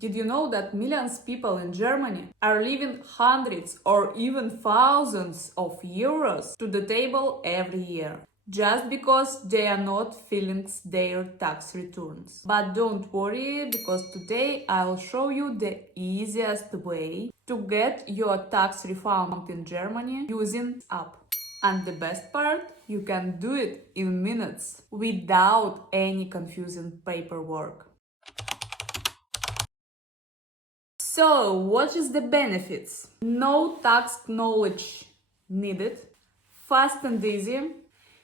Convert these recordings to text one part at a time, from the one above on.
Did you know that millions of people in Germany are leaving hundreds or even thousands of euros to the table every year? Just because they are not filling their tax returns. But don't worry, because today I'll show you the easiest way to get your tax refund in Germany using app. And the best part, you can do it in minutes without any confusing paperwork. So, what is the benefits? No tax knowledge needed, fast and easy.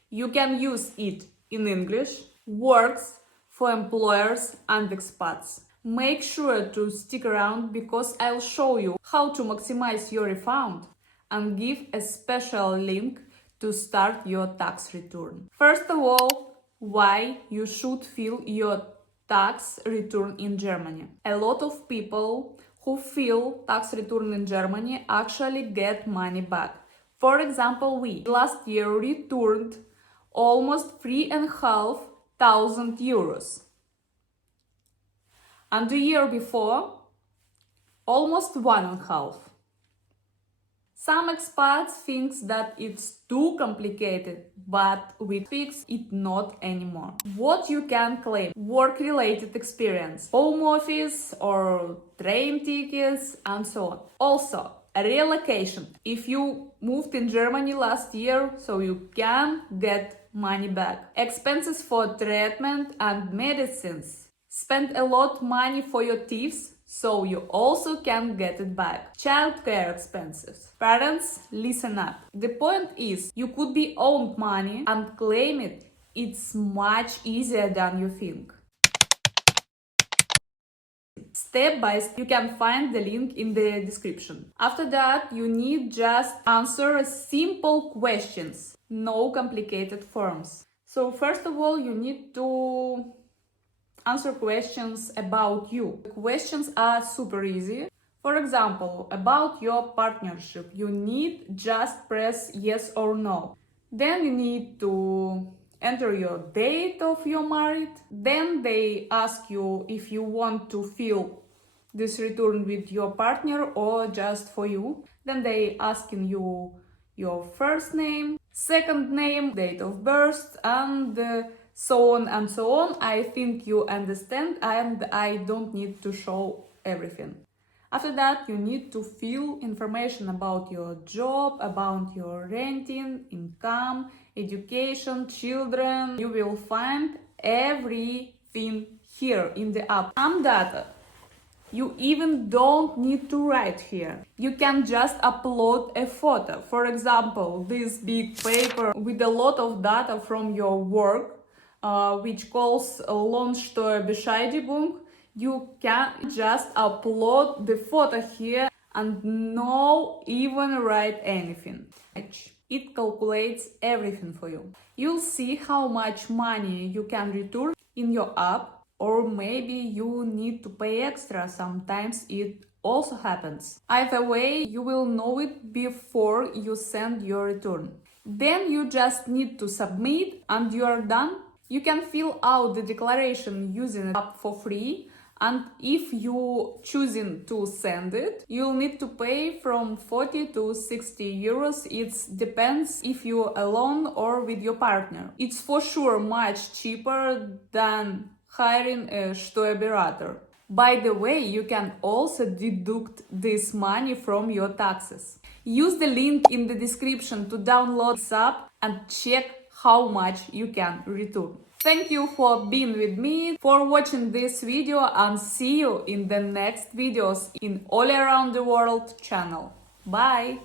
You can use it in English, works for employers and expats. Make sure to stick around because I'll show you how to maximize your refund and give a special link to start your tax return. First of all, why you should fill your tax return in Germany. A lot of people who fill tax return in Germany actually get money back. For example, we last year returned almost 3,500 euros. And the year before, almost 1,500. Some expats think that it's too complicated, but we fix it not anymore. What you can claim: work-related experience, home office or train tickets, and so on. Also, a relocation. If you moved in Germany last year, so you can get money back. Expenses for treatment and medicines. Spend a lot money for your teeth, so you also can get it back. Childcare expenses. Parents, listen up. The point is, you could be owed money and claim it. It's much easier than you think. Step by step, you can find the link in the description. After that, you need just answer simple questions, no complicated forms. So first of all, you need to answer questions about you. The questions are super easy. For example, about your partnership, you need just press yes or no. Then you need to enter your date of your marriage. Then they ask you if you want to fill this return with your partner or just for you. Then they asking you your first name, second name, date of birth, and so on and so on. I think you understand, and I don't need to show everything. After that, you need to fill information about your job, about your renting, income, education, children. You will find everything here in the app. Some data you even don't need to write here. You can just upload a photo. For example, this big paper with a lot of data from your work, which calls Lohnsteuerbescheinigung. You can just upload the photo here and no even write anything. It calculates everything for you. You'll see how much money you can return in your app, or maybe you need to pay extra. Sometimes it also happens. Either way, you will know it before you send your return. Then you just need to submit and you are done. You can fill out the declaration using the app for free, and if you choosing to send it, you'll need to pay from 40 to 60 euros. It depends if you're alone or with your partner. It's for sure much cheaper than hiring a Steuerberater. By the way, you can also deduct this money from your taxes. Use the link in the description to download this app and check how much you can return. Thank you for being with me, for watching this video, and see you in the next videos in All Around the World channel. Bye!